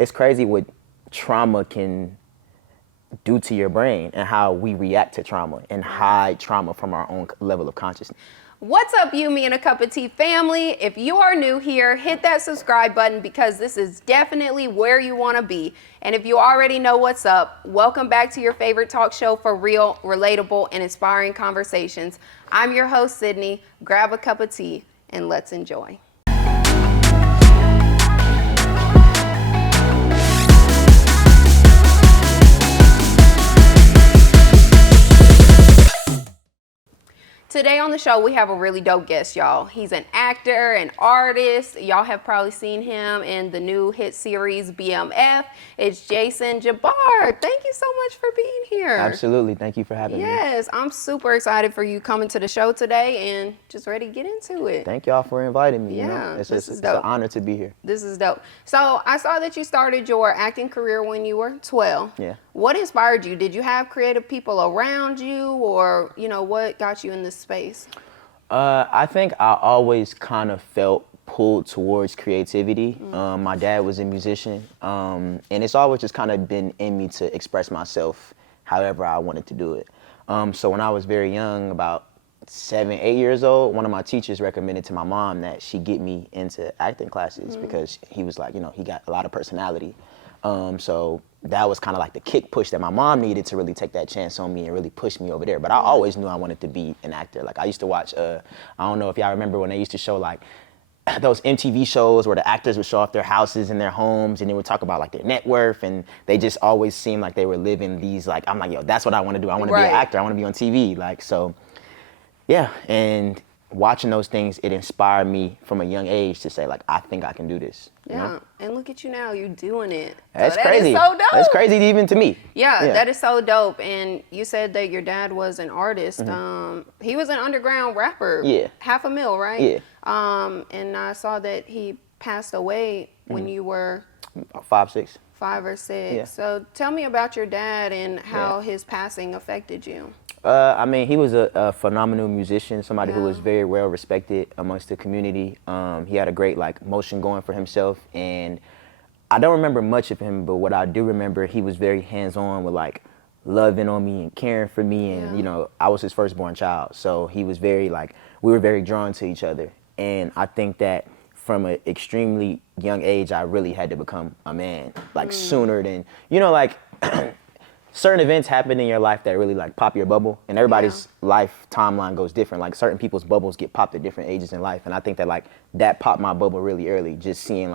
it's crazy what trauma can do to your brain and how we react to trauma and hide trauma from our own level of consciousness. What's up, you, me, and a cup of tea family? If you are new here, hit that subscribe button because this is definitely where you want to be. And if you already know what's up, welcome back to your favorite talk show for real, relatable, and inspiring conversations. I'm your host, Sydney. Grab a cup of tea and let's enjoy. Today on the show, we have a really dope guest, y'all. He's an actor, an artist. Y'all have probably seen him in the new hit series BMF. It's Jasun Jabbar. Thank you so much for being here. Absolutely. Thank you for having me. Yes, I'm super excited for you coming to the show today and just ready to get into it. Thank y'all for inviting me. Yeah, It's this is an dope. honor to be here. This is dope. So I saw that you started your acting career when you were 12. Yeah. What inspired you? Did you have creative people around you, or, what got you in this space? I think I always kind of felt pulled towards creativity. My dad was a musician, and it's always just kind of been in me to express myself however I wanted to do it. So when I was very young, about 7, 8 years old, one of my teachers recommended to my mom that she get me into acting classes because he was like, he got a lot of personality. So that was kind of like the kick push that my mom needed to really take that chance on me and really push me over there. But I always knew I wanted to be an actor. Like I used to watch, I don't know if y'all remember when they used to show like those MTV shows where the actors would show off their houses and their homes and they would talk about like their net worth, and they just always seemed like they were living these like, I'm like, yo, that's what I want to do. I want to be an actor. I want to be on TV. Like, so yeah. And watching those things, it inspired me from a young age to say, like, I think I can do this. You know? And look at you now, you're doing it. That's so crazy. That is so dope. That's crazy even to me. Yeah, that is so dope. And you said that your dad was an artist. He was an underground rapper. Yeah. $500,000, right? Yeah. And I saw that he passed away when you were 5, 6. 5 or 6. Yeah. So tell me about your dad and how his passing affected you. I mean, he was a phenomenal musician, somebody who was very well respected amongst the community. He had a great motion going for himself, and I don't remember much of him, but what I do remember, he was very hands-on with loving on me and caring for me, and I was his firstborn child, so he was very we were very drawn to each other, and I think that from an extremely young age, I really had to become a man, sooner than certain events happen in your life that really pop your bubble, and everybody's life timeline goes different. Like certain people's bubbles get popped at different ages in life, and I think that that popped my bubble really early, just seeing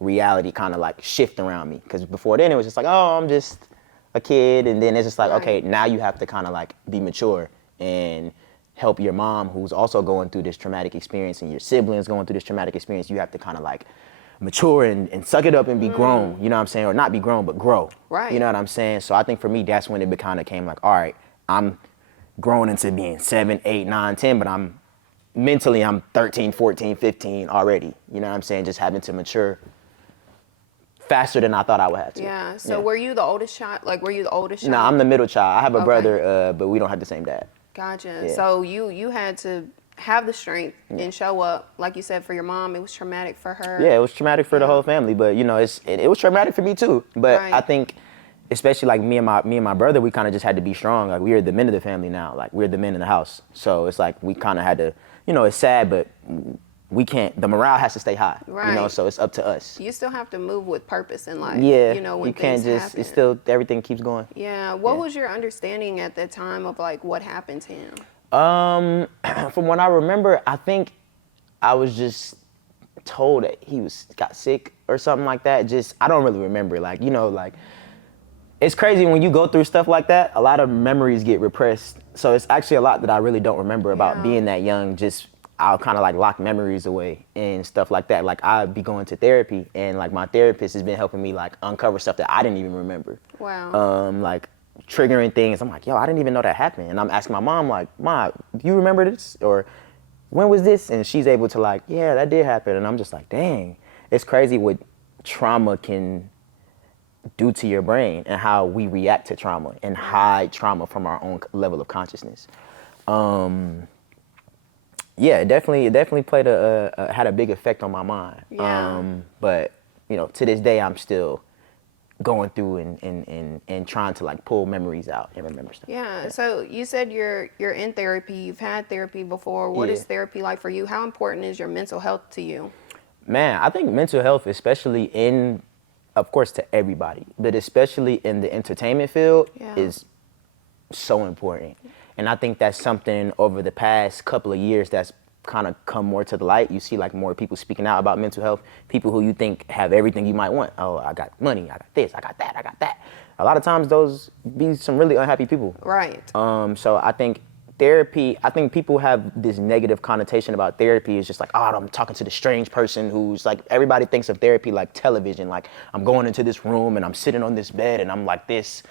reality kind of shift around me. Because before then it was just oh, I'm just a kid, and then it's just okay, now you have to kind of be mature and help your mom, who's also going through this traumatic experience, and your siblings going through this traumatic experience. You have to kind of mature and suck it up and be grown, you know what I'm saying? Or not be grown, but grow. Right. You know what I'm saying? So I think for me, that's when it kind of came all right, I'm growing into being 7, 8, 9, 10, but I'm 13, 14, 15 already. You know what I'm saying? Just having to mature faster than I thought I would have to. Yeah. So were you the oldest child? Were you the oldest child? No, I'm the middle child. I have a brother, but we don't have the same dad. Gotcha. Yeah. So you had to have the strength and show up. Like you said, for your mom, it was traumatic for her. Yeah, it was traumatic for the whole family, but it was traumatic for me too. But I think, especially me and my brother, we kind of just had to be strong. We are the men of the family now. We're the men in the house. So it's we kind of had to, it's sad, but we can't. The morale has to stay high. Right. So it's up to us. You still have to move with purpose in life. Yeah. When you can't things just. happen. It's still everything keeps going. Yeah. What was your understanding at that time of what happened to him? From what I remember, I think I was just told that he got sick or something like that. I don't really remember. It's crazy when you go through stuff like that, a lot of memories get repressed. So it's actually a lot that I really don't remember about being that young. I'll kind of lock memories away and stuff like that. I'd be going to therapy, and my therapist has been helping me uncover stuff that I didn't even remember. Wow. Triggering things. I'm yo, I didn't even know that happened. And I'm asking my mom, Ma, do you remember this? Or when was this? And she's able to yeah, that did happen. And I'm just dang, it's crazy what trauma can do to your brain and how we react to trauma and hide trauma from our own level of consciousness. Yeah, it definitely played had a big effect on my mind. Yeah. But to this day, I'm still going through and trying to like pull memories out and remember stuff. Yeah. So you said you're in therapy. You've had therapy before. What is therapy like for you? How important is your mental health to you? Man, I think mental health, especially in, of course, to everybody, but especially in the entertainment field, is so important. And I think that's something over the past couple of years that's kind of come more to the light. You see like more people speaking out about mental health, people who you think have everything you might want. Oh, I got money, I got this, I got that, I got that. A lot of times those be some really unhappy people. Right. So I think therapy, I think people have this negative connotation about therapy. It's just like, oh, I'm talking to the strange person who's like, everybody thinks of therapy like television. Like I'm going into this room and I'm sitting on this bed and I'm like this.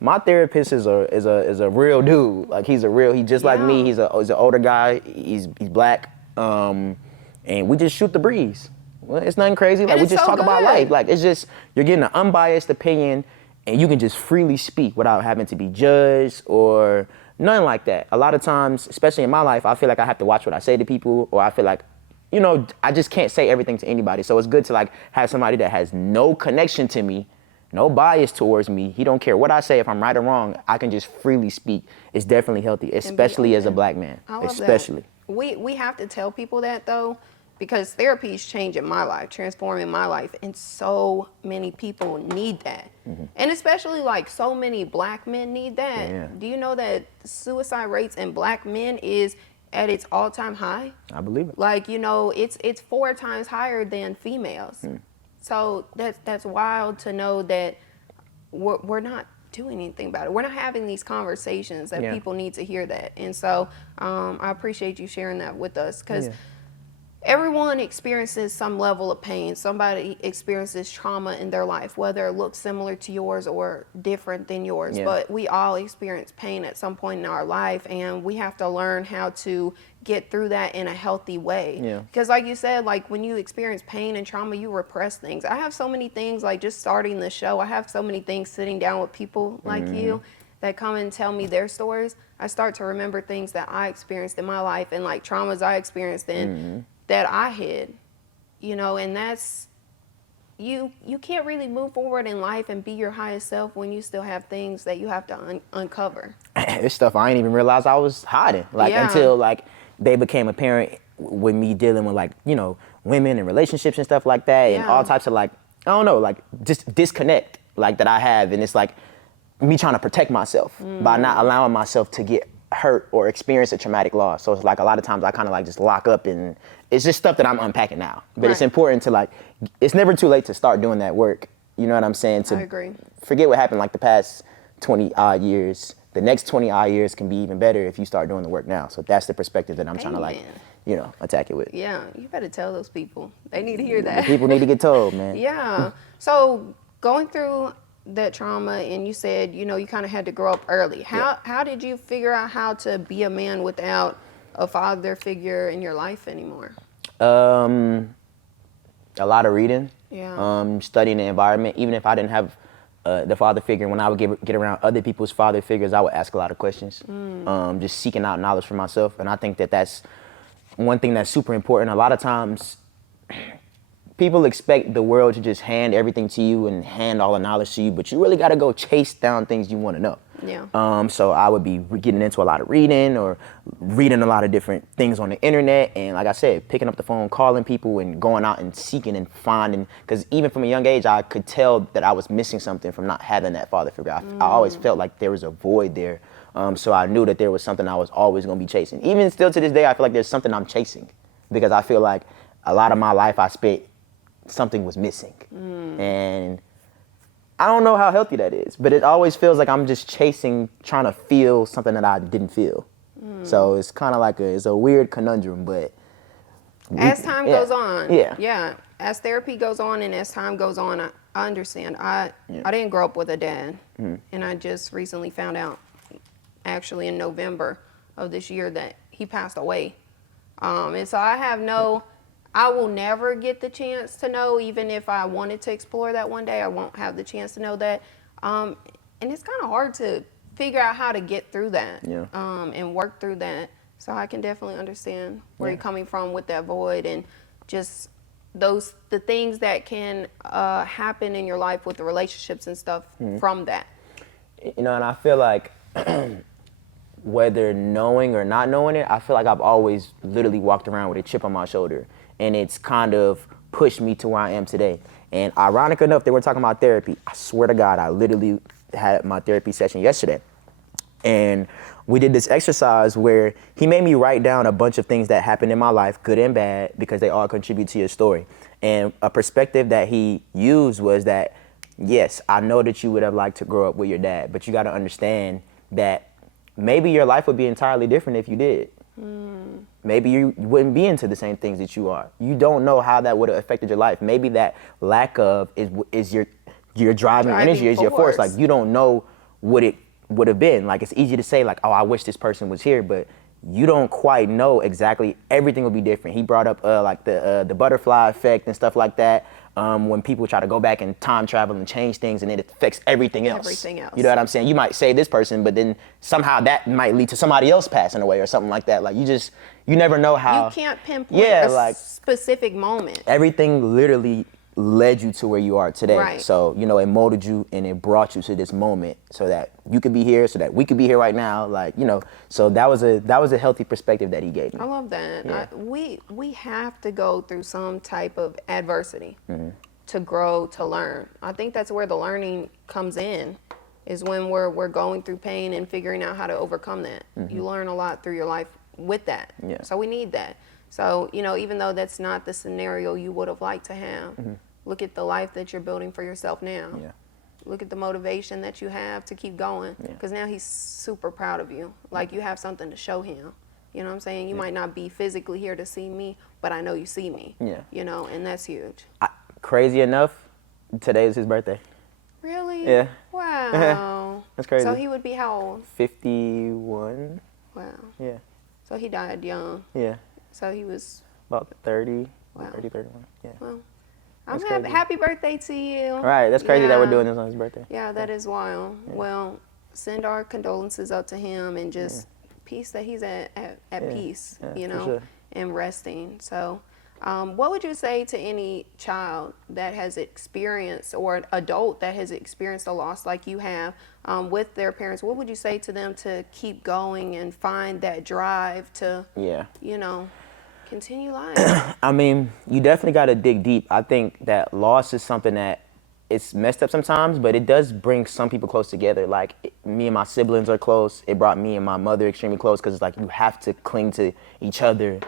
My therapist is a real dude. Like he just like me. He's an older guy. He's black, and we just shoot the breeze. Well, it's nothing crazy. Like we just talk about life. Like it's just you're getting an unbiased opinion, and you can just freely speak without having to be judged or nothing like that. A lot of times, especially in my life, I feel like I have to watch what I say to people, or I feel like, you know, I just can't say everything to anybody. So it's good to like have somebody that has no connection to me, no bias towards me. He don't care what I say. If I'm right or wrong, I can just freely speak. It's definitely healthy, especially as a black man. I love especially. That. We have to tell people that though, because therapy is changing my life, transforming my life, and so many people need that. And especially like so many black men need that. Yeah. Do you know that suicide rates in black men is at its all-time high? I believe it. Like, you know, it's 4 times higher than females. So that's wild to know that we're not doing anything about it. We're not having these conversations that people need to hear that. And so I appreciate you sharing that with us, because everyone experiences some level of pain. Somebody experiences trauma in their life, whether it looks similar to yours or different than yours. But we all experience pain at some point in our life, and we have to learn how to get through that in a healthy way. Because like you said, like when you experience pain and trauma, you repress things. I have so many things, like just starting the show, I have so many things sitting down with people like you that come and tell me their stories. I start to remember things that I experienced in my life and like traumas I experienced in that I hid, you know, and that's, you can't really move forward in life and be your highest self when you still have things that you have to uncover. It's stuff I didn't even realize I was hiding, like until like they became apparent with me dealing with like, you know, women and relationships and stuff like that, and all types of like, I don't know, like just disconnect like that I have, and it's like me trying to protect myself by not allowing myself to get hurt or experience a traumatic loss. So it's like a lot of times I kind of like just lock up, and it's just stuff that I'm unpacking now. But it's important to like, it's never too late to start doing that work. You know what I'm saying? I agree. Forget what happened like the past 20 odd years. The next 20 odd years can be even better if you start doing the work now. So that's the perspective that I'm trying to like, you know, attack it with. Yeah, you better tell those people. They need to hear that. The people need to get told, man. Yeah. So going through that trauma, and you said, you know, you kind of had to grow up early. How did you figure out how to be a man without a father figure in your life anymore? A lot of reading. Studying the environment. Even if I didn't have the father figure, when I would get around other people's father figures, I would ask a lot of questions. Just seeking out knowledge for myself. And I think that that's one thing that's super important. A lot of times people expect the world to just hand everything to you and hand all the knowledge to you, but you really got to go chase down things you want to know. So I would be getting into a lot of reading, or reading a lot of different things on the internet, and like I said, picking up the phone, calling people, and going out and seeking and finding, because even from a young age I could tell that I was missing something from not having that father figure. I always felt like there was a void there, so I knew that there was something I was always going to be chasing. Even still to this day, I feel like there's something I'm chasing, because I feel like a lot of my life I spent, something was missing. And I don't know how healthy that is, but it always feels like I'm just chasing, trying to feel something that I didn't feel. So it's kind of like it's a weird conundrum, but as time goes on, as therapy goes on and as time goes on, I understand. I didn't grow up with a dad, and I just recently found out, actually in November of this year, that he passed away. And so I will never get the chance to know, even if I wanted to explore that one day, I won't have the chance to know that. And it's kind of hard to figure out how to get through that and work through that. So I can definitely understand where you're coming from with that void and just the things that can happen in your life with the relationships and stuff from that. You know, and I feel like whether knowing or not knowing it, I feel like I've always literally walked around with a chip on my shoulder, and it's kind of pushed me to where I am today. And ironic enough, they were talking about therapy. I swear to God, I literally had my therapy session yesterday. And we did this exercise where he made me write down a bunch of things that happened in my life, good and bad, because they all contribute to your story. And a perspective that he used was that, yes, I know that you would have liked to grow up with your dad, but you got to understand that maybe your life would be entirely different if you did. Maybe you wouldn't be into the same things that you are. You don't know how that would have affected your life. Maybe that lack of is your driving energy, is your force. Like, you don't know what it would have been. Like, it's easy to say, like, oh, I wish this person was here, but you don't quite know exactly. Everything will be different. He brought up like the butterfly effect and stuff like that. When people try to go back and time travel and change things, and it affects everything else. Everything else. You know what I'm saying? You might save this person, but then somehow that might lead to somebody else passing away or something like that. Like, you never know how. You can't pinpoint a specific moment. Everything literally led you to where you are today. Right. So, you know, it molded you and it brought you to this moment so that you could be here, so that we could be here right now. Like, you know, so that was a healthy perspective that he gave me. I love that. Yeah. We have to go through some type of adversity to grow, to learn. I think that's where the learning comes in, is when we're going through pain and figuring out how to overcome that. You learn a lot through your life with that. Yeah. So we need that. So, you know, even though that's not the scenario you would have liked to have, look at the life that you're building for yourself now. Yeah. Look at the motivation that you have to keep going, because now he's super proud of you. Like, you have something to show him. You know what I'm saying? You might not be physically here to see me, but I know you see me. Yeah. You know, and that's huge. Crazy enough, today is his birthday. Really? Yeah. Wow. That's crazy. So he would be how old? 51. Wow. Yeah. So he died young. Yeah. So he was about 30, Wow. 30, 31. Yeah. Well, That's I'm crazy. happy birthday to you. Right. That's crazy that we're Yeah. doing this on his birthday. Yeah, that is wild. Well, send our condolences up to him, and just peace that he's at peace, Yeah, you for know, sure. and resting. So, what would you say to any child that has experienced, or an adult that has experienced a loss like you have with their parents? What would you say to them to keep going and find that drive to, you know, continue life? I mean, you definitely got to dig deep. I think that loss is something that it's messed up sometimes, but it does bring some people close together. Like, me and my siblings are close. It brought me and my mother extremely close, because it's like you have to cling to each other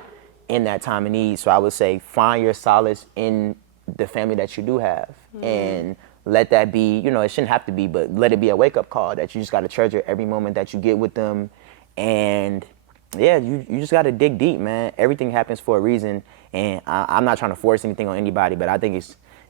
in that time of need. So I would say find your solace in the family that you do have, and let that be, you know, it shouldn't have to be, but let it be a wake-up call that you just got to treasure every moment that you get with them. And yeah, you just got to dig deep, man. Everything happens for a reason, and I'm not trying to force anything on anybody, but I think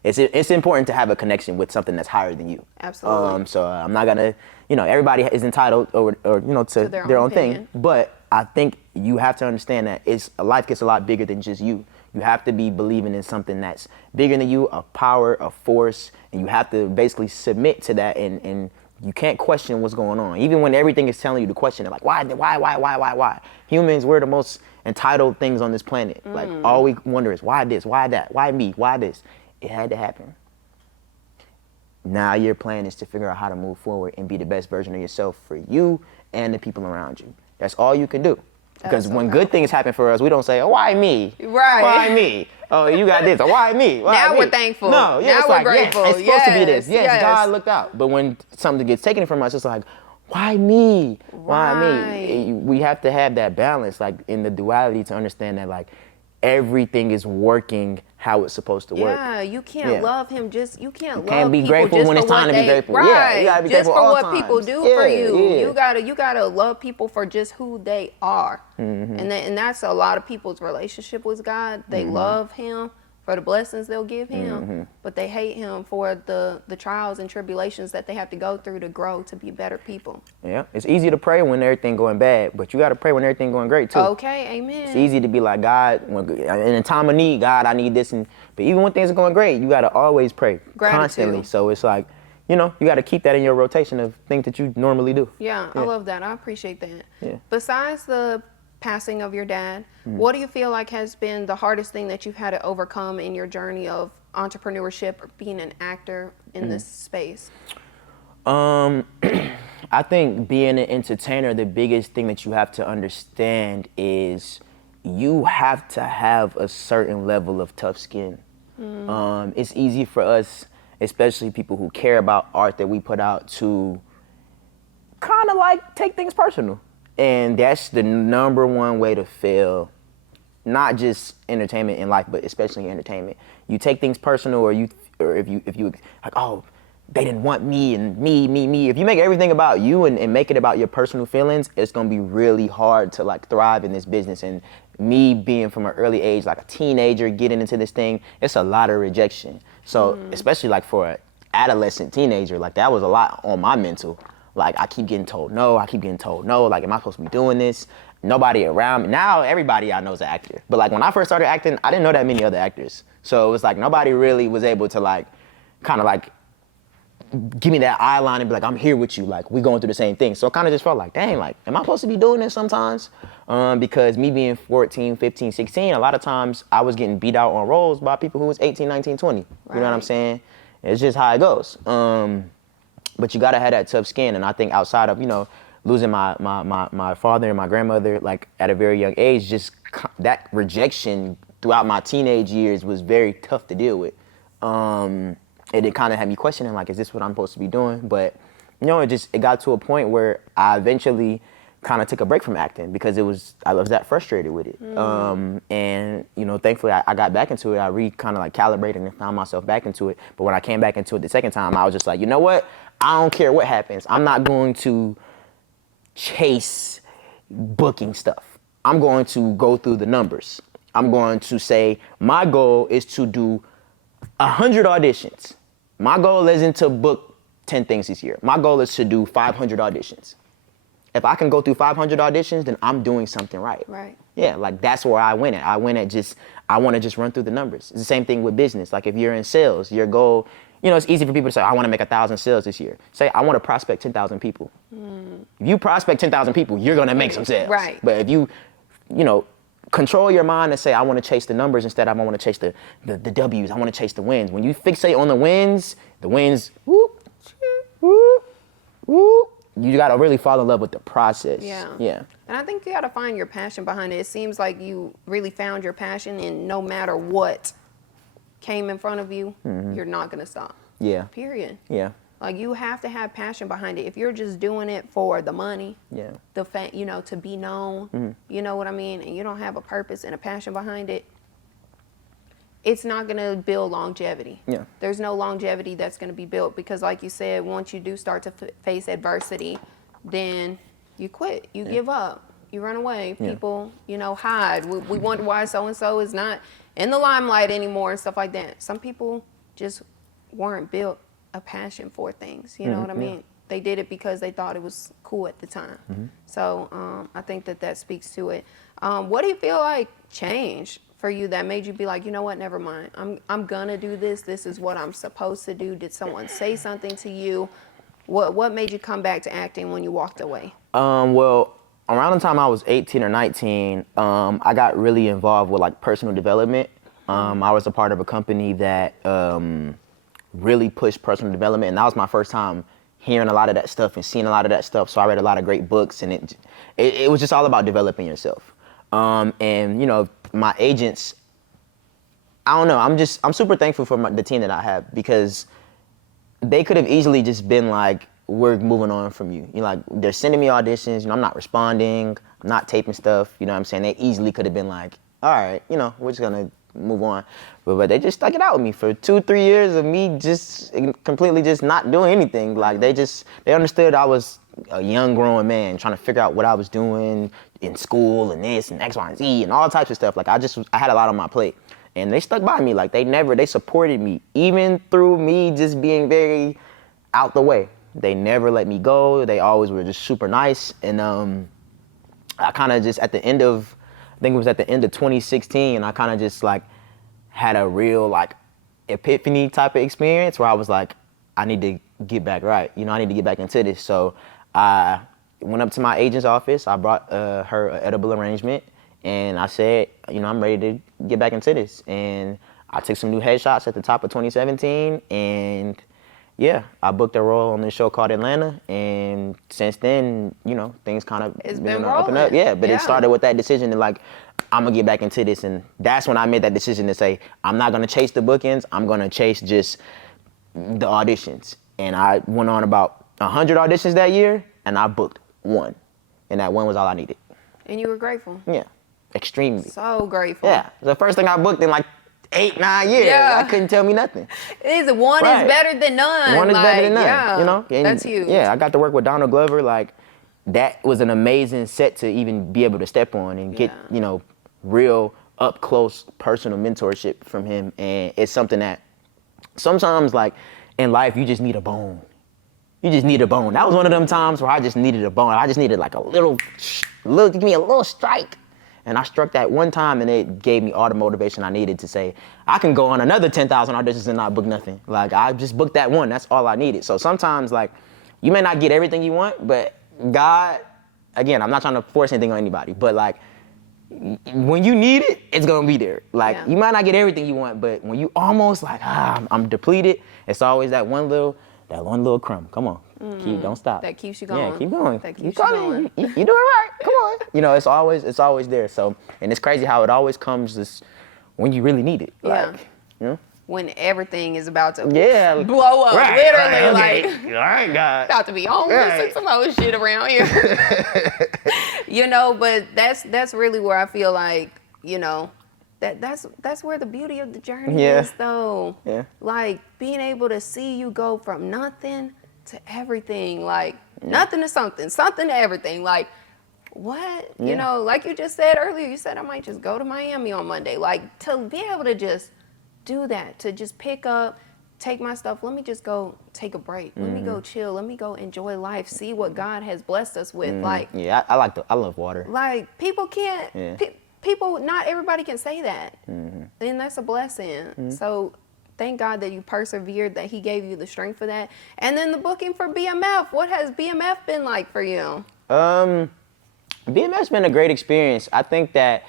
it's important to have a connection with something that's higher than you. Absolutely. So I'm not gonna, you know, everybody is entitled or you know, to their own thing, but I think you have to understand that life gets a lot bigger than just you. You have to be believing in something that's bigger than you, a power, a force, and you have to basically submit to that, and you can't question what's going on. Even when everything is telling you to question it, like, why? Humans, we're the most entitled things on this planet. Like, all we wonder is, why this, why that, why me, why this? It had to happen. Now your plan is to figure out how to move forward and be the best version of yourself for you and the people around you. That's all you can do. Because when good things happen for us, we don't say, oh, why me? Right. Why me? Oh, you got this. Oh, why me? Why Now me? we're thankful. No, yeah, Now it's we're like, grateful. Yeah, it's supposed to be this. Yes, Yes. God looked out. But when something gets taken from us, it's like, why me? Why me? Right. We have to have that balance, like, in the duality, to understand that, like, everything is working how it's supposed to work. Yeah, you can't love him you can't can't be love grateful people just when it's for time what to be grateful. Right. Yeah, you gotta be just grateful for all what times. people do for you. Yeah. You gotta love people for just who they are. And that's a lot of people's relationship with God. They love him for the blessings they'll give him, but they hate him for the trials and tribulations that they have to go through to grow to be better people. Yeah, it's easy to pray when everything going bad, but you got to pray when everything going great too. Okay, amen. It's easy to be like, God, in a time of need, God, I need this, but even when things are going great, you got to always pray constantly. So it's like, you know, you got to keep that in your rotation of things that you normally do. Yeah, I love that. I appreciate that. Yeah. Besides the passing of your dad, what do you feel like has been the hardest thing that you've had to overcome in your journey of entrepreneurship or being an actor in this space? I think being an entertainer, the biggest thing that you have to understand is you have to have a certain level of tough skin. It's easy for us, especially people who care about art that we put out, to kind of like take things personal. And that's the number one way to fail, not just entertainment in life, but especially entertainment. You take things personal, or if you like, oh, they didn't want me and me. If you make everything about you and make it about your personal feelings, it's gonna be really hard to like thrive in this business. And me being from an early age, like a teenager getting into this thing, it's a lot of rejection. So especially like for an adolescent teenager, like that was a lot on my mental. Like I keep getting told no, like am I supposed to be doing this? Nobody around me. Now everybody I know is an actor. But like when I first started acting, I didn't know that many other actors. So it was like nobody really was able to like kind of like give me that eye line and be like, I'm here with you, like we going through the same thing. So it kind of just felt like, dang, like am I supposed to be doing this sometimes? Because me being 14, 15, 16, a lot of times I was getting beat out on roles by people who was 18, 19, 20. You know what I'm saying? It's just how it goes. But you gotta have that tough skin. And I think outside of, you know, losing my father and my grandmother, like at a very young age, just that rejection throughout my teenage years was very tough to deal with. And it kind of had me questioning, like, is this what I'm supposed to be doing? But, you know, it got to a point where I eventually kind of took a break from acting because I was that frustrated with it. And, you know, thankfully I got back into it. I kind of like calibrated and found myself back into it. But when I came back into it the second time, I was just like, you know what? I don't care what happens. I'm not going to chase booking stuff. I'm going to go through the numbers. I'm going to say my goal is to do 100 auditions. My goal isn't to book 10 things this year. My goal is to do 500 auditions. If I can go through 500 auditions, then I'm doing something right. Right. Yeah, like that's where I win at. I want to just run through the numbers. It's the same thing with business. Like if you're in sales, your goal, you know, it's easy for people to say, I want to make 1,000 sales this year. Say, I want to prospect 10,000 people. If you prospect 10,000 people, you're going to make some sales. Right. But if you know, control your mind and say, I want to chase the numbers instead of I want to chase the W's. I want to chase the wins. When you fixate on the wins, whoop, whoop, whoop, you got to really fall in love with the process. Yeah. And I think you got to find your passion behind it. It seems like you really found your passion, and no matter what came in front of you, you're not going to stop. Yeah. Period. Yeah. Like you have to have passion behind it. If you're just doing it for the money, you know, to be known, you know what I mean, and you don't have a purpose and a passion behind it, it's not going to build longevity. Yeah. There's no longevity that's going to be built because, like you said, once you do start to face adversity, then you quit, you give up, you run away. People, you know, hide. We wonder why so-and-so is not in the limelight anymore and stuff like that. Some people just weren't built a passion for things, you know what I mean? They did it because they thought it was cool at the time. So I think that speaks to it. What do you feel like changed for you that made you be like, you know what, never mind. I'm gonna do this. This is what I'm supposed to do. Did someone say something to you? What made you come back to acting when you walked away? Well, around the time I was 18 or 19, I got really involved with like personal development. I was a part of a company that really pushed personal development, and that was my first time hearing a lot of that stuff and seeing a lot of that stuff. So I read a lot of great books, and it was just all about developing yourself. And you know, my agents, I don't know, I'm super thankful for the team that I have, because they could have easily just been like, we're moving on from you. You know, like they're sending me auditions, you know, I'm not responding, I'm not taping stuff, you know what I'm saying? They easily could have been like, all right, you know, we're just gonna move on. But they just stuck it out with me for 2-3 years of me just completely just not doing anything. Like they understood I was a young growing man trying to figure out what I was doing in school and this and X, Y, and Z and all types of stuff. Like I had a lot on my plate, and they stuck by me. Like they supported me even through me just being very out the way. They never let me go. They always were just super nice. And I kind of just I think it was at the end of 2016, and I kind of just like had a real like epiphany type of experience where I was like, I need to get back right. You know, I need to get back into this. So I went up to my agent's office. I brought her an edible arrangement, and I said, I'm ready to get back into this. And I took some new headshots at the top of 2017, and yeah, I booked a role on this show called Atlanta, and since then, things kind of been up and up. rolling. Yeah, but it started with that decision to like, I'm gonna get back into this, and that's when I made that decision to say, I'm not gonna chase the bookings, I'm gonna chase just the auditions. And I went on about 100 auditions that year, and I booked one, and that one was all I needed. And you were grateful. Yeah, extremely. So grateful. Yeah, the first thing I booked in like 8-9 years. Yeah. I couldn't tell me nothing. One is better than none. One is better than none. Yeah, And that's huge. Yeah, I got to work with Donald Glover. Like, that was an amazing set to even be able to step on and get, real up close personal mentorship from him. And it's something that sometimes, like, in life, you just need a bone. You just need a bone. That was one of them times where I just needed a bone. I just needed like give me a little strike. And I struck that one time, and it gave me all the motivation I needed to say, I can go on another 10,000 auditions and not book nothing. Like, I just booked that one. That's all I needed. So sometimes, like, you may not get everything you want, but God, again, I'm not trying to force anything on anybody, but like, when you need it, it's gonna be there. Like, you might not get everything you want, but when you almost like, I'm depleted, it's always that one little crumb. Come on, don't stop. That keeps you going. Yeah, keep going. That keeps you going. You doing right. Come on. It's always there. So, and it's crazy how it always comes when you really need it. Yeah. Like, when everything is about to blow up, literally, like, like, all right, God, about to be homeless and some other shit around here. But that's really where I feel like, that's where the beauty of the journey is, though. Yeah. Like, being able to see you go from nothing to everything, like nothing to something to everything, like, what? Like you just said earlier, you said I might just go to Miami on Monday. Like, to be able to just do that, to just pick up, take my stuff, let me just go take a break. Let me go chill. Let me go enjoy life, see what God has blessed us with. Like, yeah, I love water. Like, people can't, not everybody can say that. And that's a blessing. So thank God that you persevered, that he gave you the strength for that. And then the booking for BMF, what has BMF been like for you? BMF's been a great experience. I think that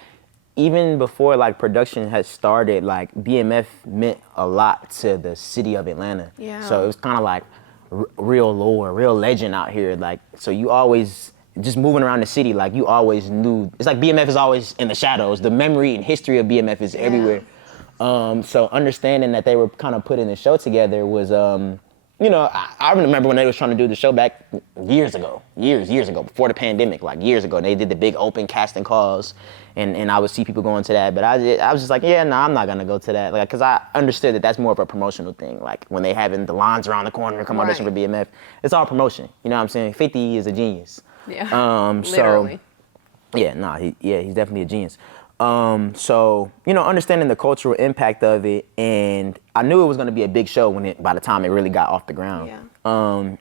even before like production had started, like BMF meant a lot to the city of Atlanta. Yeah. So it was kind of like real lore, real legend out here. Like, so you always, just moving around the city, like you always knew, it's like BMF is always in the shadows. The memory and history of BMF is everywhere. So understanding that they were kind of putting the show together was, I remember when they was trying to do the show back years ago, before the pandemic, like years ago. And they did the big open casting calls, and I would see people going to that. But I was just like, I'm not gonna go to that, like, because I understood that that's more of a promotional thing. Like when they having the lines around the corner, come audition for BMF, it's all promotion. You know what I'm saying? 50 is a genius. Yeah. Literally. He's definitely a genius. So, understanding the cultural impact of it, and I knew it was going to be a big show by the time it really got off the ground. I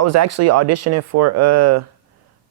was actually auditioning for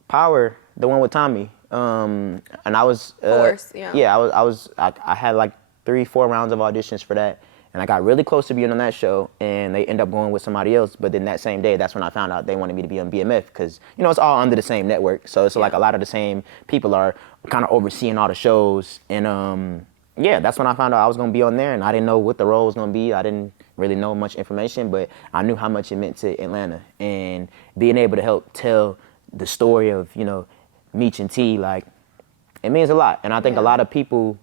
Power, the one with Tommy. And I was I had like 3-4 rounds of auditions for that, and I got really close to being on that show, and they ended up going with somebody else. But then that same day, that's when I found out they wanted me to be on BMF, because it's all under the same network, so it's like a lot of the same people are kind of overseeing all the shows. And that's when I found out I was gonna be on there, and I didn't know what the role was gonna be. I didn't really know much information, but I knew how much it meant to Atlanta, and being able to help tell the story of Meech and T, like, it means a lot. And I think a lot of people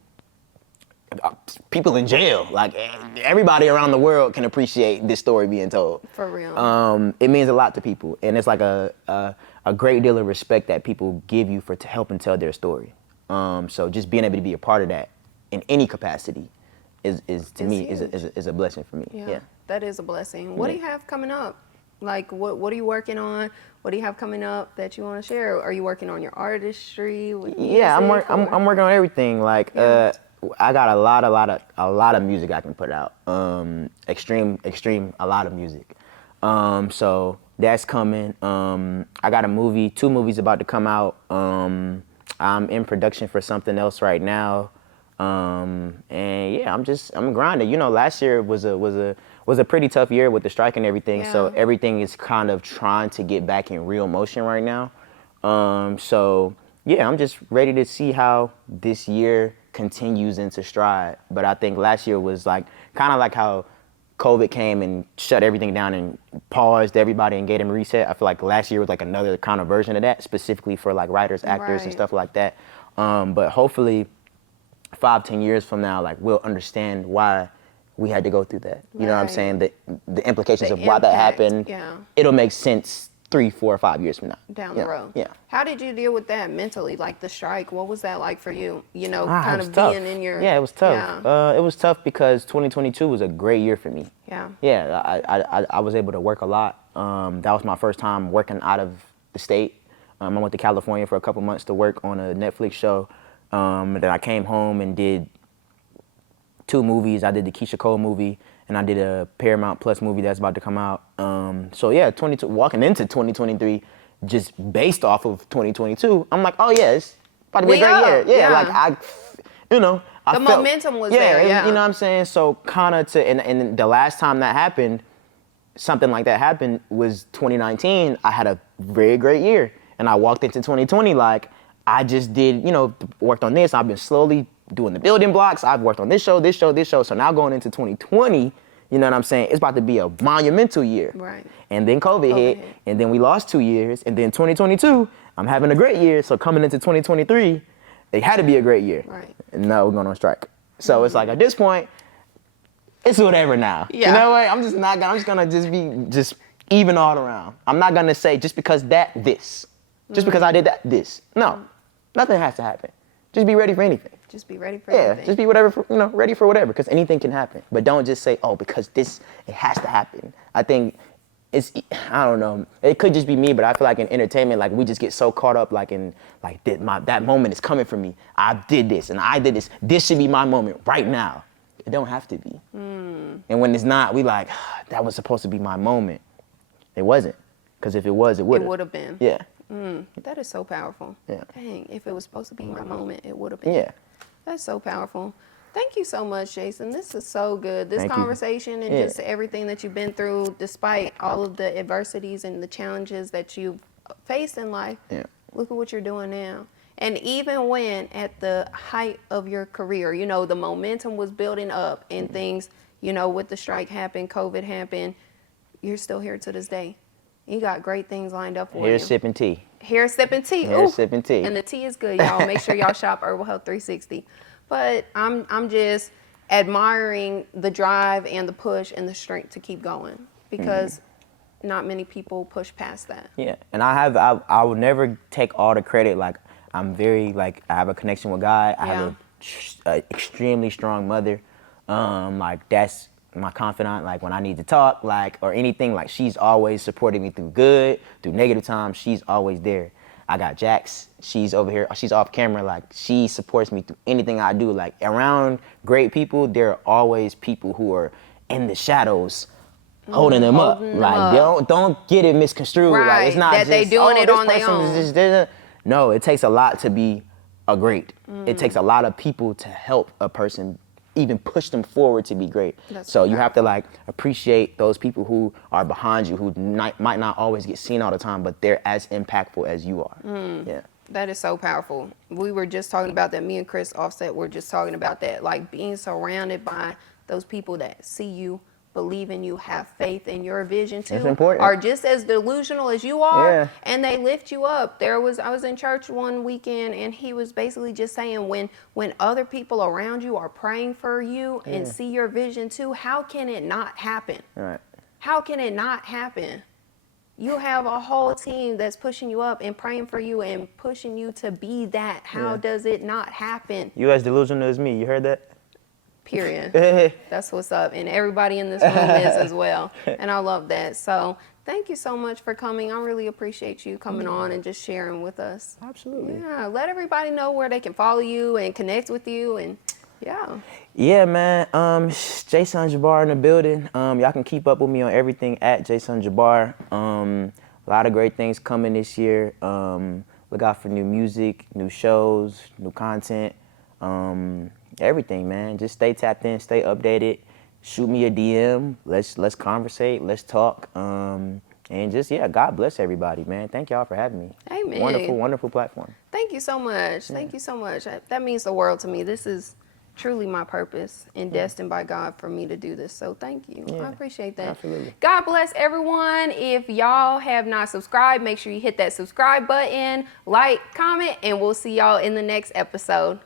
in jail, like everybody around the world can appreciate this story being told. For real. It means a lot to people, and it's like a great deal of respect that people give you for helping tell their story. So just being able to be a part of that in any capacity is to me is a blessing for me. Yeah, that is a blessing. What do you have coming up? Like, what are you working on? What do you have coming up that you want to share? Are you working on your artistry? I'm working on everything. Like, I got a lot of music I can put out. Extreme, a lot of music. So that's coming. I got 2 movies about to come out. I'm in production for something else right now. I'm grinding. Last year was was a pretty tough year with the strike and everything. So Yeah. everything is kind of trying to get back in real motion right now. So yeah, I'm just ready to see how this year continues into stride. But I think last year was like kind of like how COVID came and shut everything down and paused everybody and gave them a reset. I feel like last year was like another kind of version of that, specifically for like writers, actors, and Right. stuff like that. But hopefully 5-10 years from now, like we'll understand why we had to go through that. You know what I'm Right. saying? The implications The of why that impact, happened. yeah. It'll make sense 3, 4, or 5 years from now. Down Yeah, the road. Yeah. How did you deal with that mentally, like the strike? What was that like for you? You know, It kind was of tough. being in your. Yeah, it was tough. Yeah. It was tough because 2022 was a great year for me. Yeah. Yeah, I was able to work a lot. That was my first time working out of the state. I went to California for a couple months to work on a Netflix show. And then I came home and did 2 movies. I did the Keisha Cole movie, and I did a Paramount Plus movie that's about to come out. So yeah, walking into 2023, just based off of 2022, I'm like, oh yeah, it's about to be a We great up, year. Yeah, yeah. like I The felt, momentum was there, yeah. You know what I'm saying? So kind of and the last time that happened, something like that happened was 2019. I had a very great year, and I walked into 2020 like I just did, worked on this. I've been slowly doing the building blocks. I've worked on this show. So now going into 2020, you know what I'm saying? It's about to be a monumental year. Right. And then COVID hit, and then we lost 2 years, and then 2022, I'm having a great year. So coming into 2023, it had to be a great year. Right. And now we're going on strike. So it's like at this point, it's whatever now. Yeah. You know what? I'm just gonna be even all around. I'm not gonna say just because this. Just because I did that, this. No. Nothing has to happen. Just be ready for anything. Just be ready for Yeah, everything. just be ready for whatever, because anything can happen. But don't just say, oh, because it has to happen. I think I don't know. It could just be me, but I feel like in entertainment, like we just get so caught up, like in like that moment is coming for me. I did this and I did this. This should be my moment right now. It don't have to be. And when it's not, we like, that was supposed to be my moment. It wasn't, because if it was, it would have. It would have been. Yeah. That is so powerful. Yeah. Dang, if it was supposed to be my moment, it would have been. Yeah. That's so powerful. Thank you so much, Jason. This is so good. This Thank you. conversation and Yeah. just everything that you've been through, despite all of the adversities and the challenges that you've faced in life. Yeah. Look at what you're doing now. And even when at the height of your career, the momentum was building up and things, with the strike happened, COVID happened, you're still here to this day. You got great things lined up for you. Here's sipping tea. Here sipping tea. Here Ooh. sipping tea. And the tea is good, y'all. Make sure y'all shop Herbal Health 360. But I'm just admiring the drive and the push and the strength to keep going, because not many people push past that. Yeah, and I would never take all the credit. Like I'm very I have a connection with God. I have a extremely strong mother. Like that's my confidant. Like when I need to talk, or anything, she's always supported me through good, through negative times. She's always there. I got Jax. She's over here. She's off camera. She supports me through anything I do. Around great people, there are always people who are in the shadows, holding them up. Don't get it misconstrued. Right. It's not that just, they doing it this on their person own. is just. No, it takes a lot to be a great. It takes a lot of people to help a person even push them forward to be great. So you have to appreciate those people who are behind you, who might not always get seen all the time, but they're as impactful as you are. Yeah. That is so powerful. We were just talking about that. Me and Chris Offset were just talking about that. Being surrounded by those people that see you, believe in you, have faith in your vision too, It's important. are just as delusional as you are, Yeah. and they lift you up. I was in church one weekend, and he was basically just saying, when other people around you are praying for you and see your vision too, how can it not happen? Right. How can it not happen? You have a whole team that's pushing you up and praying for you and pushing you to be that. How does it not happen? You as delusional as me. You heard that? Period. That's what's up. And everybody in this room is as well. And I love that. So thank you so much for coming. I really appreciate you coming on and just sharing with us. Absolutely. Yeah. Let everybody know where they can follow you and connect with you. And yeah. Yeah, man. Jasun Jabbar in the building. Y'all can keep up with me on everything at Jasun Jabbar. A lot of great things coming this year. Look out for new music, new shows, new content. Everything, man. Just stay tapped in, stay updated, shoot me a DM. Let's conversate. Let's talk. And just, yeah, God bless everybody, man. Thank y'all for having me. Amen. Wonderful, wonderful platform. Thank you so much. Yeah. Thank you so much. That means the world to me. This is truly my purpose and destined by God for me to do this. So thank you. Yeah, I appreciate that. absolutely. God bless everyone. If y'all have not subscribed, make sure you hit that subscribe button, like, comment, and we'll see y'all in the next episode.